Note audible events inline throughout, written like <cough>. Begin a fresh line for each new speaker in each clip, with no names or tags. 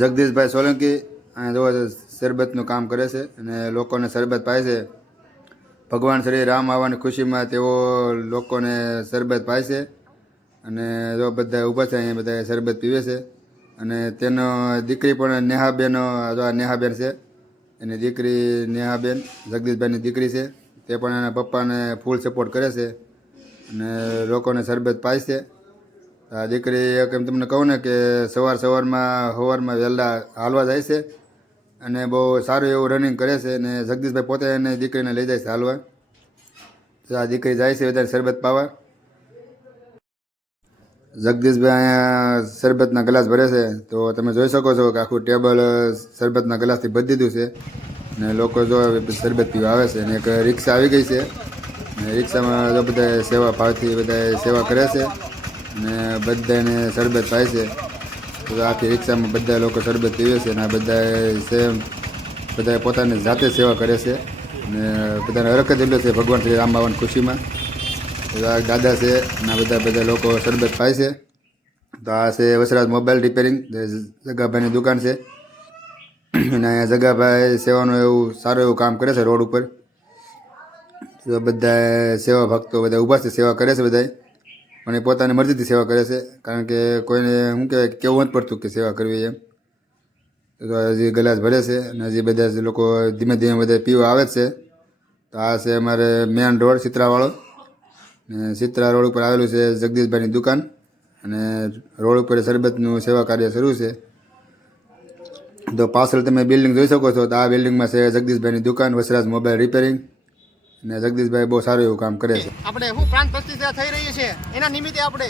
જગદીશભાઈ સોલંકી અહીંયા જો શરબતનું કામ કરે છે અને લોકોને શરબત પાય છે. ભગવાન શ્રી રામ આવવાની ખુશીમાં તેઓ લોકોને શરબત પાય છે અને જો બધા ઊભા છે, અહીંયા બધા શરબત પીવે છે. અને તેનો દીકરી પણ નેહાબેન નેહાબેન છે. એની દીકરી નેહાબેન, જગદીશભાઈની દીકરી છે. તે પણ એના પપ્પાને ફૂલ સપોર્ટ કરે છે અને લોકોને શરબત પાય છે. દીકરી એક એમ તમને કહું ને કે સવાર સવારમાં સવારમાં વહેલા હાલવા જાય છે અને બહુ સારું એવું રનિંગ કરે છે અને જગદીશભાઈ પોતે એને દીકરીને લઈ જાય છે હાલવા. તો આ દીકરી જાય છે વધારે શરબત પાવા. જગદીશભાઈ અહીંયા શરબતના ગ્લાસ ભરે છે. તો તમે જોઈ શકો છો કે આખું ટેબલ શરબતના ગ્લાસથી ભરી દીધું છે. અને લોકો જો શરબત પીવા આવે છે અને એક રિક્ષા આવી ગઈ છે. રિક્ષામાં જો બધા સેવા ભાવથી બધા સેવા કરે છે. અને બધાને શરબત થાય છે. તો આખી રિક્ષામાં બધા લોકો શરબત પીવે છે અને આ બધા સેમ બધા પોતાની જાતે સેવા કરે છે. ને બધાને હરખ જ છે ભગવાન શ્રી રામ બાવાની ખુશીમાં. આ દાદા છે અને બધા બધા લોકો શરબત પાય છે. તો આ છે વસરાજ મોબાઈલ રિપેરિંગ જગાભાઈની દુકાન છે. અને અહીંયા જગાભાઈ સેવાનું એવું સારું એવું કામ કરે છે રોડ ઉપર. બધા સેવા ભક્તો બધા ઊભા છે, સેવા કરે છે બધા એ પોતાની મરજીથી સેવા કરે છે. કારણ કે કોઈને શું કહેવાય કેવું નથી પડતું કે સેવા કરવી એમ. તો હજી ગ્લાસ ભરે છે અને હજી બધા જ લોકો ધીમે ધીમે બધા પીવા આવે જ છે. તો આ છે અમારે મેન રોડ સિત્રાવાળો ને સિત્રા રોડ ઉપર આવેલું છે જગદીશભાઈની દુકાન. અને રોડ ઉપર શરબતનું સેવા કાર્ય શરૂ છે. તો પાછળ તમે બિલ્ડિંગ જોઈ શકો છો. તો આ બિલ્ડિંગમાં છે જગદીશભાઈની દુકાન, વસરાજ મોબાઈલ રિપેરિંગ. અને જગદીશભાઈ બહુ સારું એવું કામ કરે છે.
આપણે હું પ્રાંત પ્રતિષ્ઠા થઈ રહી છે. એના નિમિત્તે આપણે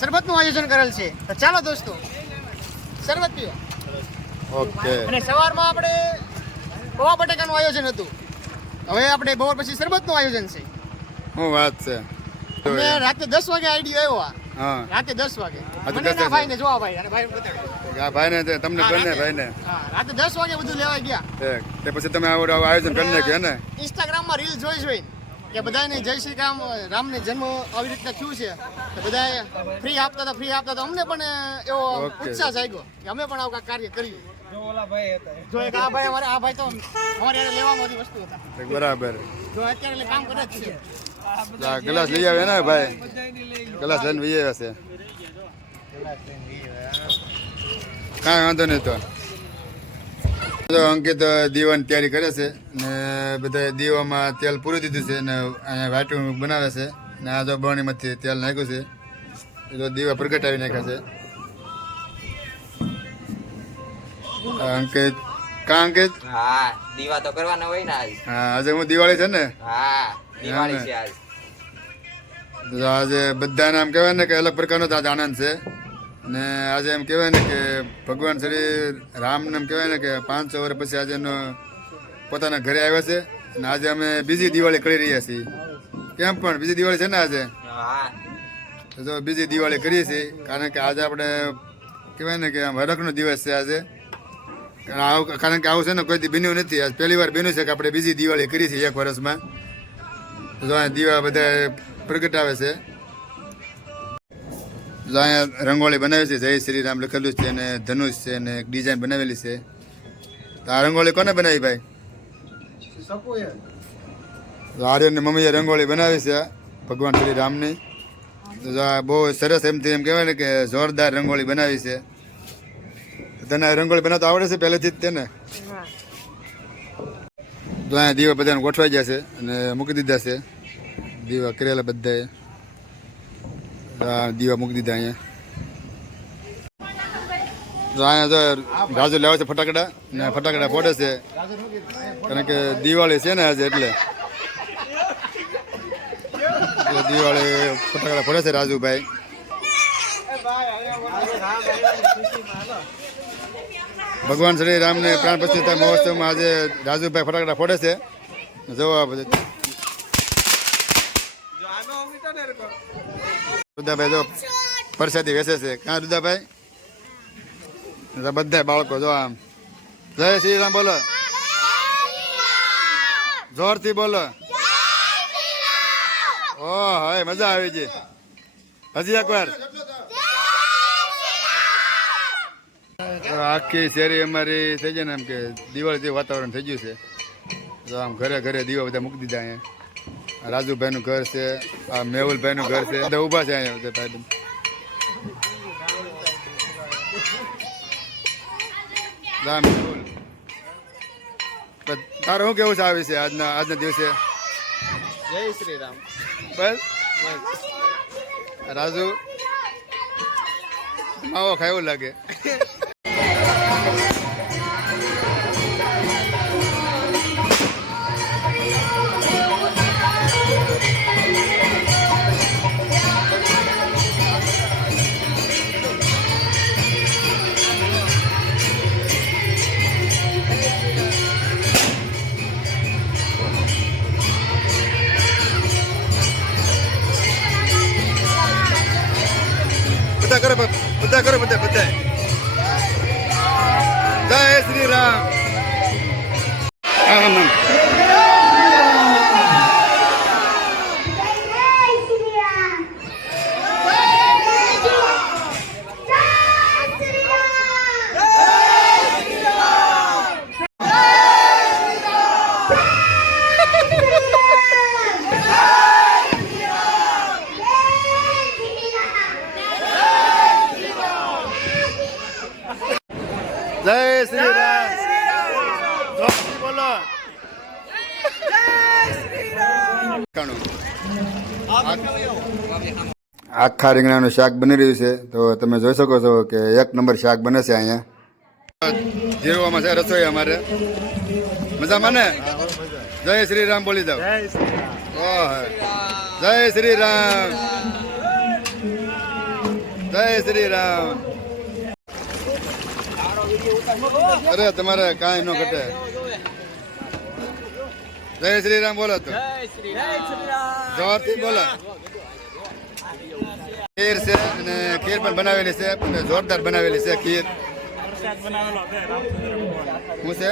શરબતનું આયોજન કરેલ છે. તો ચાલો દોસ્તો શરબત પીવા
ઓકે.
અને સવારમાં આપણે પૌવા બટેકાનું આયોજન હતું. હવે આપણે બપોર પછી શરબતનું આયોજન છે.
શું વાત છે?
રાતે દસ વાગે આઈડિયો આવ્યો આ.
હા.
રાતે દસ વાગે. મને ના ભાઈને જોવા ભાઈ અને ભાઈ બતાડો.
આ ભાઈને તે તમને બંને ભાઈને.
હા રાતે દસ વાગે બધું લેવા ગયા.
તે પછી તમે આવું આવું આયોજન કરી નાખ્યું હે ને?
ઇન્સ્ટાગ્રામમાં રીલ જોઈ જોઈ કે બધાને જય શ્રી રામ રામને જન્મ આવી રીતના થયું છે. તો બધા ફ્રી આપતા હતા ફ્રી આપતા હતા. અમને પણ એવો. ઉત્સાહ જાગ્યો કે અમે પણ આવું કાર્ય કર્યું જો એક આ ભાઈ અમારે આ ભાઈ તો અમારે લેવામાં વસ્તુ હતા.
બરાબર.
જો અત્યારે કામ કરે જ છે.
ગ્લાસ લઈ આવે ને ભાઈ? ગ્લાસ લઈને લઈ આવ્યા છે. કાંઈ વાંધો નહીં તો. અંકિત દીવાની તૈયારી કરે છે ને બધા દીવામાં તેલ પૂરી દીધું છે ને અહીંયા વાટું બનાવે છે ને આ જો બરણીમાંથી તેલ નાખ્યું છે. એ તો દીવા પ્રગટાવી નાખ્યા છે. અંકિત કા અંકિત?
હા દીવા તો કરવાના હોય ને
હા આજે હું દિવાળી છે ને?
હા. દિવાળી છે આજ.
તો આજે બધાને આમ કહેવાય ને કે અલગ પ્રકારનો જ આજ આનંદ છે. ને આજે એમ કહેવાય ને કે ભગવાન શ્રી રામને એમ કહેવાય ને કે પાંચસો વર્ષ પછી આજે એનો પોતાના ઘરે આવ્યા છે. અને આજે અમે બીજી દિવાળી કરી રહ્યા છીએ. કેમ પણ બીજી દિવાળી છે ને આજે?
હા.
તો જો બીજી દિવાળી કરીએ છીએ કારણ કે આજે આપણે કહેવાય ને કે આમ હરખનો દિવસ છે આજે. કારણ કે આવું છે ને કોઈ દી બન્યું નથી. આજ પહેલી વાર બન્યું છે કે આપણે બીજી દિવાળી કરી છે એક વર્ષમાં. દીવા બધા પ્રગટાવે છે. અહીંયા રંગોળી બનાવી છે, જય શ્રી રામ લખેલું છે અને ધનુષ છે અને ડિઝાઇન બનાવેલી છે. તો આ રંગોળી કોને બનાવી ભાઈ? આર્યનની મમ્મીએ રંગોળી બનાવી છે, ભગવાન શ્રી રામની બહુ સરસ એમથી એમ કહેવાય ને કે જોરદાર રંગોળી બનાવી છે. તને રંગોળી બનાવતા આવડે છે પહેલેથી જ તેને? તો અહીંયા દીવા બધાને ગોઠવાઈ ગયા છે અને મૂકી દીધા છે. દીવા કરેલા બધાએ. દીવા મૂકી દીધા અહીંયા. તો અહીંયા જો ગાજુ લાવે છે ફટાકડા ને ફટાકડા ફોડે છે. કારણ કે દિવાળી છે ને આજે એટલે દિવાળી ફટાકડા ફોડે છે રાજુભાઈ. ભગવાન શ્રી રામને પ્રાણ પ્રતિષ્ઠા મહોત્સવમાં આજે રાજુભાઈ ફટાકડા ફોડે છે. જોવા રુદાભાઈ, જો પરસાદી વેસે છે. ક્યાં રુદાભાઈ? બધા બાળકો, જો આમ. જય શ્રી રામ બોલો. જોરથી બોલો. ઓ હવે મજા આવી ગઈ. હજી એકવાર. આખી શેરી અમારી થઈ જાય ને એમ કે દિવાળી જેવું વાતાવરણ થઈ ગયું છે. તો આમ ઘરે ઘરે દીવા બધા મૂકી દીધા અહીંયા. રાજુભાઈનું ઘર છે આ મેહુલભાઈનું ઘર છે બધા ઊભા છે અહીંયા બધા ભાઈ રામ મેહુલ. તારું શું કેવું છે આ વિશે આજના આજના દિવસે?
જય શ્રી રામ
બસ. રાજુ? માવો એવું લાગે. જય શ્રી રામ. બોલો આખા રીંગણાનું શાક બની રહ્યું છે. તો તમે જોઈ શકો છો કે એક નંબર શાક બને છે અહીંયા. જીરવામાં છે રસોઈ અમારે. મજામાં ને? જય શ્રી રામ બોલી દઉં. ઓહ જય શ્રી રામ. જય શ્રી રામ. અરે તમારે કાંઈ ન ઘટે. જય શ્રી રામ બોલો તો. જોરથી બોલો. ખીર છે અને ખીર પણ બનાવેલી છે જોરદાર બનાવેલી છે ખીર. શું છે?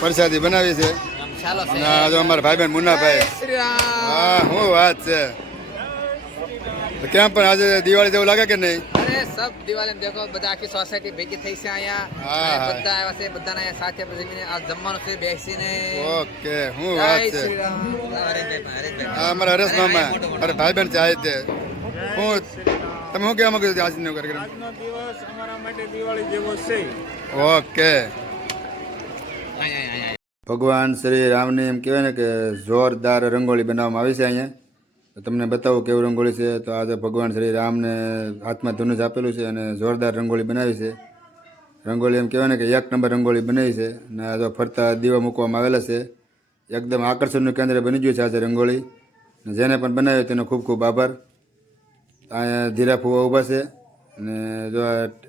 પ્રસાદી બનાવી છે. અને આ અમારા ભાઈ બહેન મુન્નાભાઈ હા શું વાત છે. કેમ પણ આજે દિવાળી જેવું લાગે કે નહીં?
સબ દિવાળી દેખો બધા આખી સોસાયટી ભેગી થઈ છે અહીંયા.
હા, હા.
બધા આવ્યા છે બધાને અહીંયા સાથે જમીને આ જમવાનું છે બેસીને.
ઓકે હું વાત છે.
રામ.
અમારા હરેશ મામા. અરે ભાઈ બહેન છે આ હું તમે શું કહેવા માંગો છો આજનો કાર્યક્રમ?
આજનો દિવસ અમારા માટે દિવાળી જેવો છે.
ઓકે. ભગવાન શ્રી રામની એમ કહેવાય ને કે જોરદાર રંગોળી બનાવવામાં આવી છે અહીંયા. તો તમને બતાવું કેવું રંગોળી છે. તો આજે ભગવાન શ્રી રામને હાથમાં ધનુષ આપેલું છે અને જોરદાર રંગોળી બનાવી છે. રંગોળી એમ કહેવાય ને કે એક નંબર રંગોળી બનાવી છે અને આ જો ફરતા દીવા મૂકવામાં આવેલા છે. એકદમ આકર્ષણનું કેન્દ્ર બની ગયું છે આજે રંગોળી. જેને પણ બનાવ્યું તેનો ખૂબ ખૂબ આભાર. અહીંયા ધીરા ફુવા ઊભા છે અને જો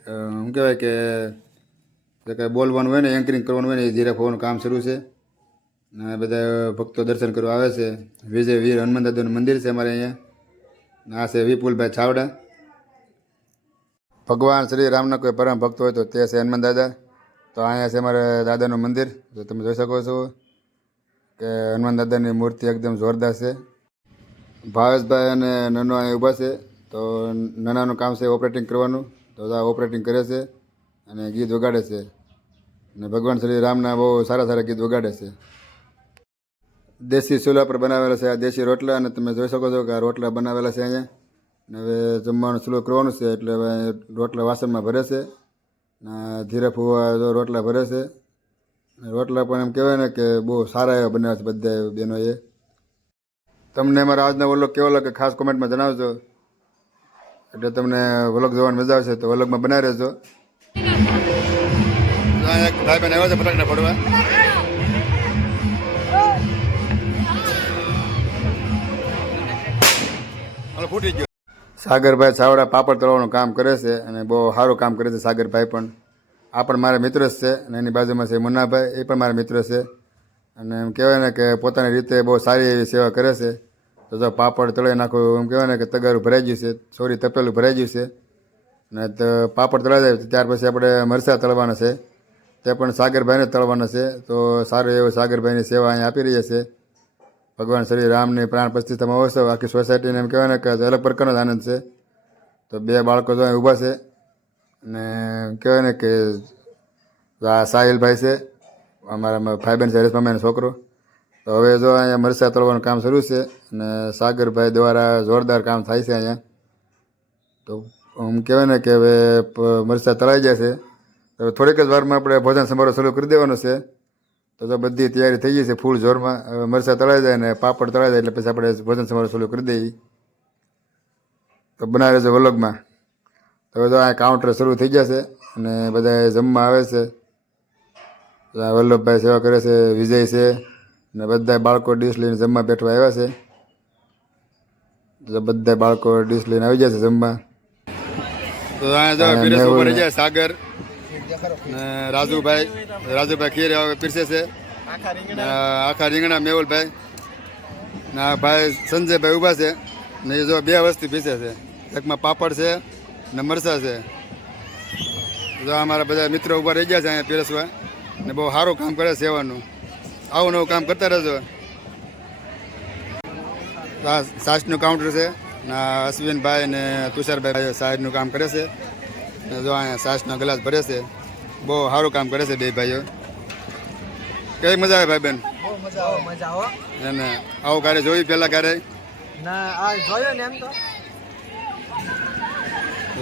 શું કહેવાય કે કાંઈ બોલવાનું હોય ને એન્કરિંગ કરવાનું હોય ને એ ધીરા ફોવાનું કામ શરૂ છે. આ બધા ભક્તો દર્શન કરવા આવે છે. વિજય, વીર, હનુમાન દાદાનું મંદિર છે અમારે અહીંયા. આ છે વિપુલભાઈ છાવડા. ભગવાન શ્રી રામના કોઈ પરમ ભક્ત હોય તો તે છે હનુમાન દાદા. તો અહીંયા છે અમારે દાદાનું મંદિર. તો તમે જોઈ શકો છો કે હનુમાન દાદાની મૂર્તિ એકદમ જોરદાર છે. ભાવેશભાઈ અને નનો અહીં ઊભા છે. તો નાનાનું કામ છે ઓપરેટિંગ કરવાનું. તો ઓપરેટિંગ કરે છે અને ગીત વગાડે છે. અને ભગવાન શ્રી રામના બહુ સારા સારા ગીત વગાડે છે. દેશી ચૂલા પર બનાવેલા છે, આ દેશી રોટલા, અને તમે જોઈ શકો છો કે આ રોટલા બનાવેલા છે અહીંયા. અને હવે જમવાનું ચૂલો કરવાનું છે, એટલે હવે રોટલા વાસણમાં ભરે છે. ધીરે ફુવા જો રોટલા ભરે છે. રોટલા પણ એમ કહેવાય ને કે બહુ સારા એવા બનાવે છે બધા બહેનોએ તમને મારા આજનો વલોગ કેવો લાગે ખાસ કોમેન્ટમાં જણાવજો. એટલે તમને વલોગ જોવાની મજા આવશે તો વલોગમાં બનાવી રહેજો. એક ભાઈ બહેન આવ્યા છે, ફટાકડા ફોડવા. સાગરભાઈ છાવડા પાપડ તળવાનું કામ કરે છે અને બહુ સારું કામ કરે છે સાગરભાઈ પણ. આ પણ મારા મિત્ર જ છે અને એની બાજુમાં છે મુન્નાભાઈ, એ પણ મારા મિત્ર છે. અને એમ કહેવાય ને કે પોતાની રીતે બહુ સારી એવી સેવા કરે છે. તો જો પાપડ તળાઈ નાખું એમ કહેવાય ને કે તગારું ભરાઈ ગયું છે, સોરી તપેલું ભરાઈ ગયું છે. અને તો પાપડ તળાઈ જાય ત્યાર પછી આપણે મરચાં તળવાના છે. તે પણ સાગરભાઈને તળવાના છે. તો સારું એવું સાગરભાઈની સેવા અહીંયા આપી રહ્યા છે. ભગવાન શ્રી રામની પ્રાણ પ્રતિષ્ઠા મહોત્સવ આખી સોસાયટીને એમ કહેવાય ને કે અલગ પ્રકારનો જ આનંદ છે. તો બે બાળકો જો ઊભા છે અને કહેવાય ને કે આ સાહિલભાઈ છે, અમારા ભાઈબેન છે હરેશ છોકરો. તો હવે જો અહીંયા મરચા તળવાનું કામ શરૂ છે અને સાગરભાઈ દ્વારા જોરદાર કામ થાય છે અહીંયા. તો આમ કહેવાય ને કે હવે મરસા તળાઈ તળાઈ જશે હવે થોડીક જ વારમાં આપણે ભોજન સમારોહ શરૂ કરી દેવાનો છે. તો તો બધી તૈયારી થઈ ગઈ છે. ફૂલ જોરમાં મરચા તળાઈ જાય ને પાપડ તળાઈ જાય એટલે પછી આપણે ભોજન સમારોહ શરૂ કરી દઈએ. તો બનાવે છે વલગમાં. તો બધા આ કાઉન્ટર શરૂ થઈ જશે અને બધા જમવા આવે છે. આ વલ્લભભાઈ સેવા કરે છે વિજય છે ને બધા બાળકો ડીશ લઈને જમવા બેઠવા આવ્યા છે. તો બધા બાળકો ડીશ લઈને આવી જશે જમવા. સાગર. રાજુભાઈ રાજુભાઈ ખીર પીરસે છે. આખા રીંગણા. મેહુલભાઈ. ના ભાઈ સંજયભાઈ ઊભા છે. ને જો બે વસ્તુ પીસે છે. એકમાં પાપડ છે ને મરસા છે. જો અમારા બધા મિત્રો ઊભા રહી ગયા છે અહીંયા પીરસવા. ને બહુ સારું કામ કરે છે સેવાનું. આવું નવું કામ કરતા રહેજો. સાસનું કાઉન્ટર છે. ને અશ્વિનભાઈ ને તુષારભાઈ સાહેબનું કામ કરે છે. ને જો અહીંયા સાસનો ગ્લાસ ભરે છે. બહુ સારું કામ કરે છે બે ભાઈઓ. કઈ મજા આવે ભાઈ બેન?
બહુ મજા આવો મજા આવો
એને આવું ક્યારે જોયું પહેલાં ક્યારે?
ના આ જોયો ને એમ તો.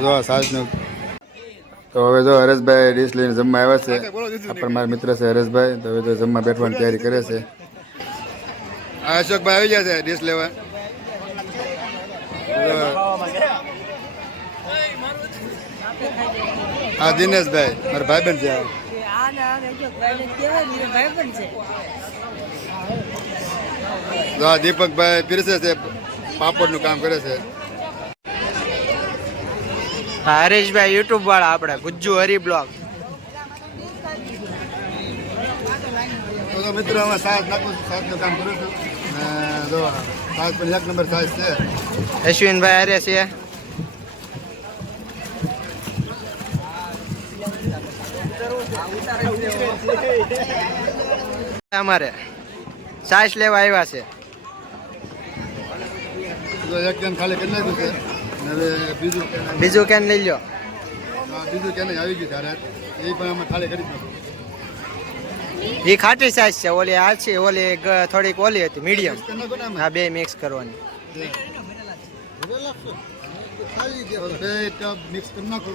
જો સાસનું. તો હવે જો હરેશભાઈ ડીશ લઈને જમવા આવ્યા છે. આ પણ મારા મિત્ર છે હરેશભાઈ. તો હવે તો જમવા બેઠવાની તૈયારી કરે છે. આ અશોકભાઈ આવી ગયા છે ડીશ લેવા. હા દિનેશભાઈ મારા ભાઈબંધ છે આ. દીપકભાઈ પીરસે છે પાપડનું કામ કરે છે.
હરેશભાઈ યુટ્યુબ વાળા આપણે ગુજ્જુ હરી બ્લોગ.
તો મિત્રો અમે સાત નાખું સાતનું કામ કરું છું. ને જો સાત પણ એક નંબર સાઈઝ છે.
અશ્વિનભાઈ હરે છે. અમારે. સાસ લેવા આવ્યા છે.
બીજું કેન
લઈ લો
બીજું કેન આવી ગયું ત્યારે એ પણ અમે ખાલી કરી
એ ખાટી સાઈઝ છે ઓલી આ છે ઓલી થોડીક ઓલી હતી મીડિયમ. હા બે મિક્સ કરવાની.
મિક્સ કરી નાખો.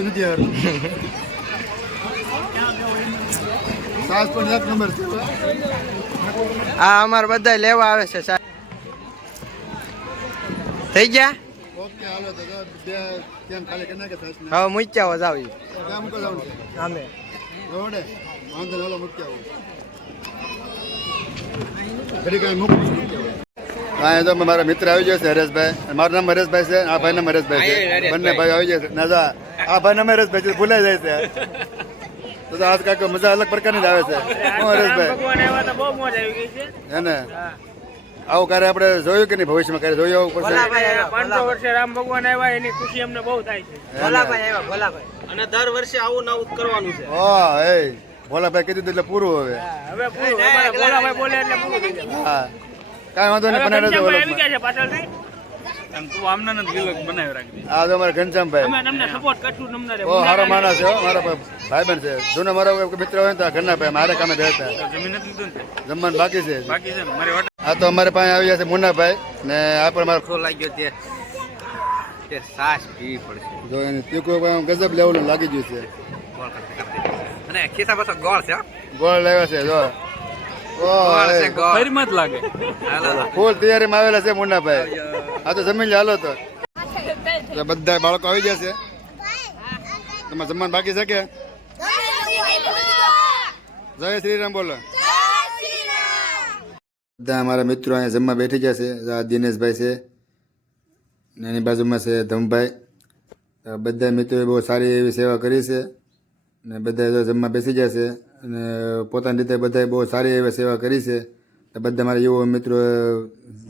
નથી <laughs> આવડતું. સાસ પણ એક નંબર છે હો.
આ અમારે બધા લેવા આવે છે સાહેબ. થઈ ગયા?
ઓકે હાલો તો જો બે કેન ખાલી કરી નાખે સાસને
હવે મૂક્યા હો
આવું એ તો મારા મિત્ર આવી ગયો છે હરેશભાઈ. મારું નામ હરેશભાઈ છે આ ભાઈ નામ હરેશભાઈ છે. બંને ભાઈ આવી ગયા છે. ના જા આ ભાઈ નામ હરેશભાઈ છે ભૂલાઈ જાય છે. તો આજ કાંઈક મજા અલગ પ્રકારની જ આવે છે. હું હરેશભાઈ?
ભગવાન આવ્યા તો બહુ મોજ આવી ગઈ છે.
હે ને? આવું ક્યારે આપણે જોયું કે નહીં? ભવિષ્યમાં ક્યારે જોયું આવું પડશે?
પાંચસો વર્ષે રામ ભગવાન આવ્યા એની ખુશી અમને બહુ થાય છે.
ભોલાભાઈ આવ્યા ભોલાભાઈ.
અને દર વર્ષે આવું નવું કરવાનું છે.
હા એ. ભોલાભાઈ કીધું એટલે પૂરું હવે.
હવે પૂરું. ભોલાભાઈ બોલે એટલે પૂરું
હા. કાંઈ વાંધો નહીં બનાવી દેજો
ઘનશ્યામભાઈ
આ તો અમારા ઘનશ્યામભાઈ.
તમને સપોર્ટ કરશું તમને
બહુ સારો માણસ છે હો, મારો ભાઈ બહેન છે. જૂનો મારો મિત્ર હોય તો ઘરના ભાઈ મારે કામે. જમવાનું બાકી છે.
બાકી છે ને? મારી વાટે
આ તો અમારે પાસે આવી ગયા છે મુન્નાભાઈ ને આ પણ મારો
લાગ્યો તે તે સાસ પીવી પડશે.
જો એને તીખું ગજબ લેવલું લાગી ગયું છે.
ગોળ કરતે કરતે અને ખિસ્સા પાછો ગોળ છે
ગોળ લાવ્યા છે જો.
ફરીમાં જ લાગે.
ફૂલ તૈયારીમાં આવેલા છે મુન્નાભાઈ. આ તો જમીન હાલો તો. બધા બાળકો આવી ગયા છે. તમારે જમવાનું બાકી છે કે? જય શ્રી રામ બોલો. બધા અમારા મિત્રો અહીંયા જમવા બેઠી ગયા છે. આ દિનેશભાઈ છે ને એની બાજુમાં છે ધમભાઈ. બધા મિત્રોએ બહુ સારી એવી સેવા કરી છે ને બધા જમવા બેસી ગયા છે. અને પોતાની રીતે બધાએ બહુ સારી એવી સેવા કરી છે. બધા મારા યુવા મિત્રો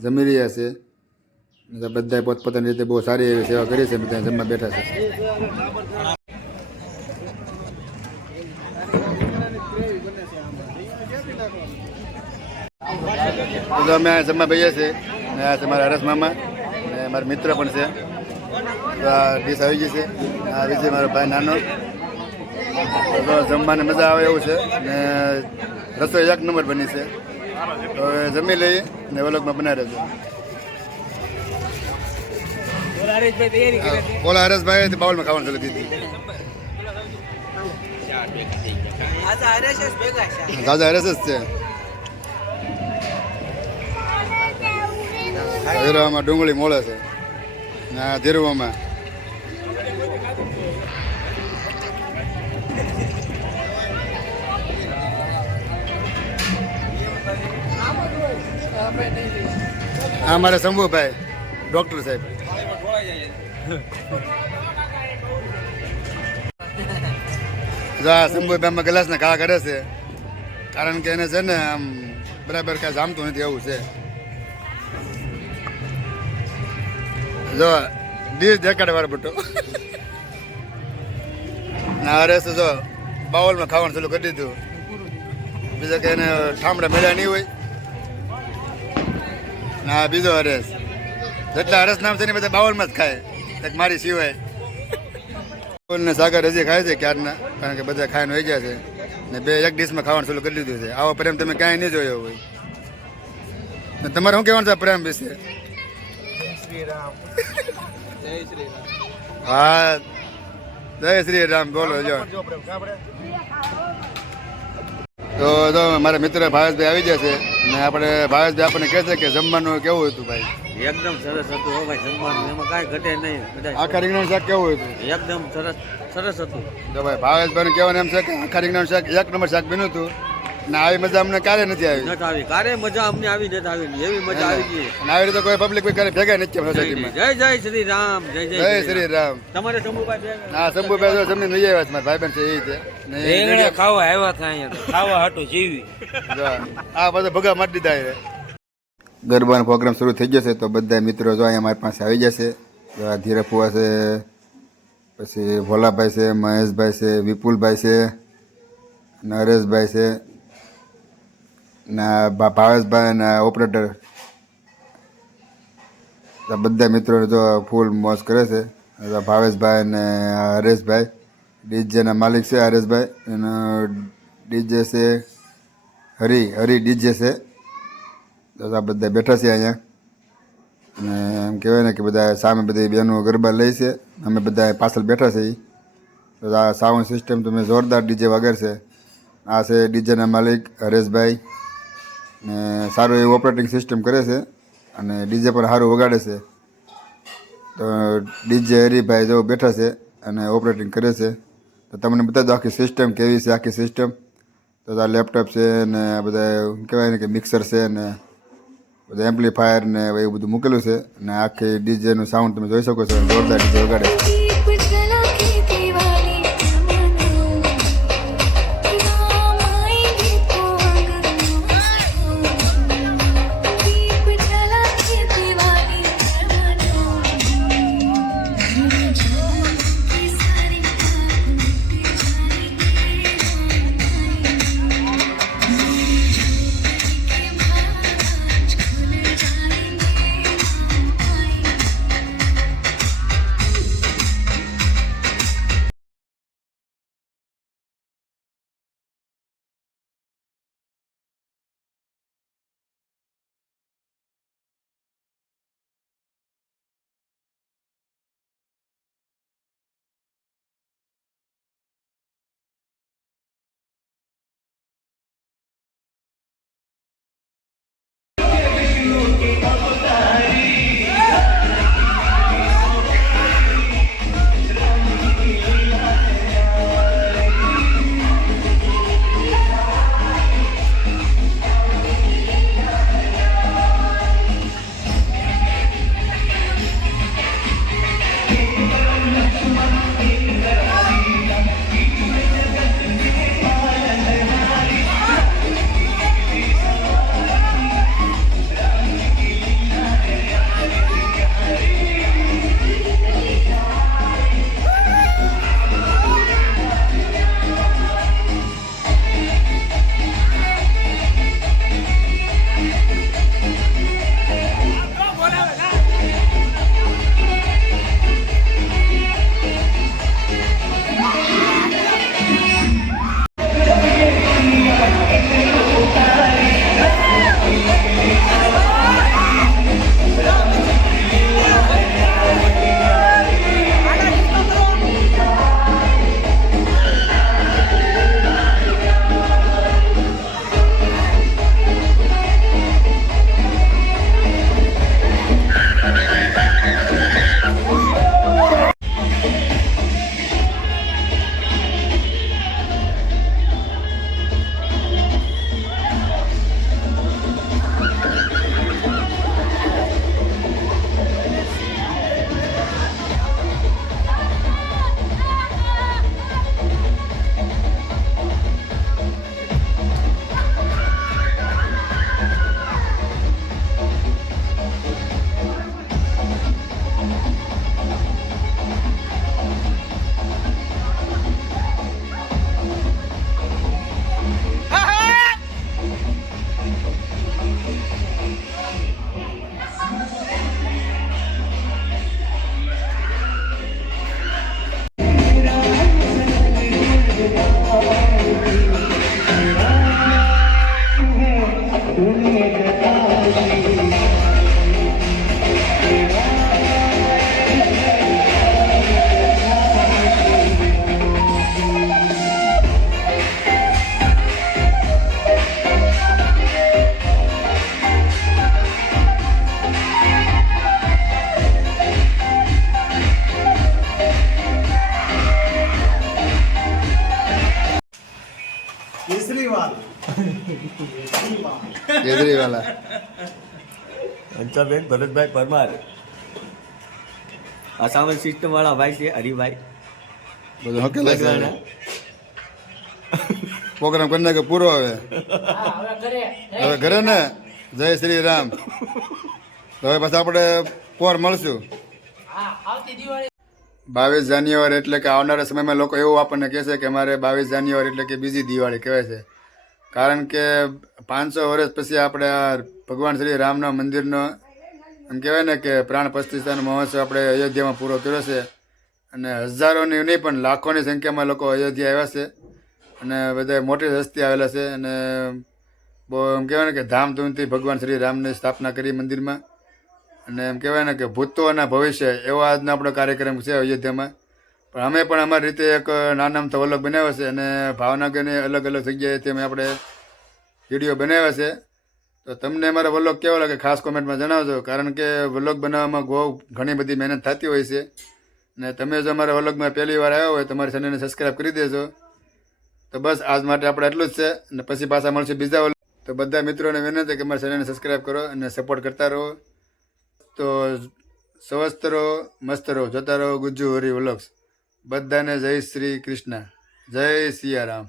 જમી રહ્યા છે. બધાએ પોતપોતાની રીતે બહુ સારી એવી સેવા કરી છે બધા જમવા બેઠા છે. તો અમે જમવા ભાઈએ છીએ. ને આ છે મારા હરસ મામા. ને મારા મિત્ર પણ છે. આ ડીશ આવી ગઈ છે. આ વિજય મારો ભાઈ નાનો. તો જમવાની મજા આવે એવું છે. ને રસોઈ એક નંબર બની છે. તો હવે જમી લઈએ ને વલોકમાં બનાવી રહેજો. ઓલા હરેશભાઈ બાઉલમાં ખાવાનું ચાલુ દીધી. દાદા હરેશ જ છે. ધીરવામાં ડુંગળી મોળે છે. ને આ ધીરુવામાં આ મારે શંભુભાઈ ડોક્ટર સાહેબ. જો શંભુભાઈ અમે ગ્લાસને ઘા કરે છે, કારણ કે એને છે ને આમ બરાબર કાંઈ જામતું નથી એવું છે. જો ડીશ દેખાડે વાર બટો ના, અરે જો, બાઉલમાં ખાવાનું ચાલુ કરી દીધું. બીજા કે એને ઠામડા મળ્યા નહીં હોય. ના બીજો હરેશ જેટલા હરેશ નામ છે ને બધા બાવનમાં જ ખાય. એક મારી સિવાય. ને સાગર હજી ખાય છે ક્યારના? કારણ કે બધા ખાઈને વહી ગયા છે. ને બે એક ડીશમાં ખાવાનું ચાલુ કરી દીધું છે. આવો પ્રેમ તમે ક્યાંય નહીં જોયો હોય. ને તમારે શું કહેવાનું છે પ્રેમ વિશે? હા. જય શ્રી રામ. બોલો જો. તો તો મારા મિત્ર ભાવેશભાઈ આવી છે. ને આપણે ભાવેશભાઈ આપણને કહે છે કે જમવાનું કેવું હતું ભાઈ?
એકદમ સરસ હતું હો ભાઈ જમવાનું એમાં કાંઈ ઘટે નહીં
આખા રીંગણાનું શાક કેવું હતું?
એકદમ સરસ સરસ હતું.
તો ભાઈ ભાવેશભાઈનું કહેવાનું એમ છે કે આખા રીંગણાનું શાક એક નંબર શાક બન્યું હતું. ને આવી મજા અમને ક્યારે નથી આવી?
નથી આવી. કારે મજા અમને આવી નથી આવી એવી મજા આવી ગઈ.
અને આવી રીતે કોઈ પબ્લિક ક્યારે ભેગા નથી સોસાયટીમાં
જય જય શ્રી રામ. જય જય
શ્રી રામ.
તમારે શંભુભાઈ હા
ના શંભુભાઈ જો જમીન લઈ આવ્યા મારા ભાઈ બેન છે એ રીતે. ને
રીંગણા. ખાવા આવ્યા હતા અહીંયા ખાવા હાટું જીવી.
આ બધા ભગા મારી દીધા એ ગરબાનો પ્રોગ્રામ શરૂ થઈ જશે તો બધા મિત્રો જો અહીંયા મારી પાસે આવી જશે. તો આ ધીરે ફુવા છે પછી ભોલાભાઈ છે મહેશભાઈ છે વિપુલભાઈ છે નરેશભાઈ છે ને ભાવેશભાઈ અને ઓપરેટર બધા મિત્રો જો ફૂલ મોજ કરે છે. ભાવેશભાઈ અને હરેશભાઈ. ડીજેના માલિક છે હરેશભાઈ એનો ડીજે છે હરી હરી ડીજે છે. આ બધા બેઠા છે અહીંયા. અને એમ કહેવાય ને કે બધા સામે બધી બહેનો ગરબા લે છે. અમે બધા પાછળ બેઠા છે. તો આ સાઉન્ડ સિસ્ટમ તમે જોરદાર ડીજે વગાડશે આ છે ડીજેના માલિક હરેશભાઈ. ને સારું એવું ઓપરેટિંગ સિસ્ટમ કરે છે. અને ડીજે પણ સારું વગાડે છે. તો ડીજે હરીભાઈ જો બેઠા છે અને ઓપરેટિંગ કરે છે. તો તમને બતાવી દો આખી સિસ્ટમ કેવી છે, આખી સિસ્ટમ તો આ લેપટોપ છે ને આ બધા કહેવાય ને કે મિક્સર છે ને બધા એમ્પ્લીફાયર ને એવું બધું મૂકેલું છે. અને આખી ડીજેનું સાઉન્ડ તમે જોઈ શકો છો, જોરદાર ડીજે વગાડે કેજરીવાલા.
અંશાબેન ભરતભાઈ પરમાર. આસામ સિસ્ટમ વાળા ભાઈ છે હરિભાઈ.
બધું હકેલા છે પ્રોગ્રામ કરી નાખે પૂરો હવે. હવે ઘરે ને? જય શ્રી રામ. હવે પછી આપણે પોર મળશું. બાવીસ જાન્યુઆરી એટલે કે આવનારા સમયમાં લોકો એવું આપણને કહેશે કે મારે બાવીસ જાન્યુઆરી એટલે કે બીજી દિવાળી કહેવાય છે. કારણ કે પાંચસો વર્ષ પછી આપણે ભગવાન શ્રી રામના મંદિરનો, એમ કહેવાય ને કે પ્રાણ પ્રતિષ્ઠાનો મહોત્સવ આપણે અયોધ્યામાં પૂરો કર્યો છે. અને હજારોની નહીં, પણ લાખોની સંખ્યામાં લોકો અયોધ્યા આવ્યા છે. અને બધા મોટી હસ્તી આવેલા છે અને બહુ એમ કહેવાય ને કે ધામધૂમથી ભગવાન શ્રી રામની સ્થાપના કરી મંદિરમાં. અને એમ કહેવાય ને કે ભૂતો અને ભવિષ્ય એવો આજનો આપણો કાર્યક્રમ છે અયોધ્યામાં. પણ અમે પણ અમારી રીતે એક નાના અમથો વલોગ બનાવ્યો છે અને ભાવનગરની અલગ અલગ જગ્યાએથી અમે આપણે વીડિયો બનાવ્યા છે. તો તમને અમારા વલોગ કેવો લાગે ખાસ કોમેન્ટમાં જણાવજો, કારણ કે વલોગ બનાવવામાં બહુ ઘણી બધી મહેનત થતી હોય છે. ને તમે જો અમારા વલોગમાં પહેલી વાર આવ્યા હોય તમારી ચેનલને સબસ્ક્રાઈબ કરી દેજો. તો બસ, આજ માટે આપણે એટલું જ છે અને પછી પાછા મળશે બીજા તો બધા મિત્રોને વિનંતી કે અમારી ચેનલને સબસ્ક્રાઈબ કરો અને સપોર્ટ કરતા રહો. તો સ્વસ્થ રહો, મસ્ત રહો, જોતા રહો ગુજ્જુ હરી વલોગ્સ બધાને જય શ્રી કૃષ્ણ. જય સિયારામ.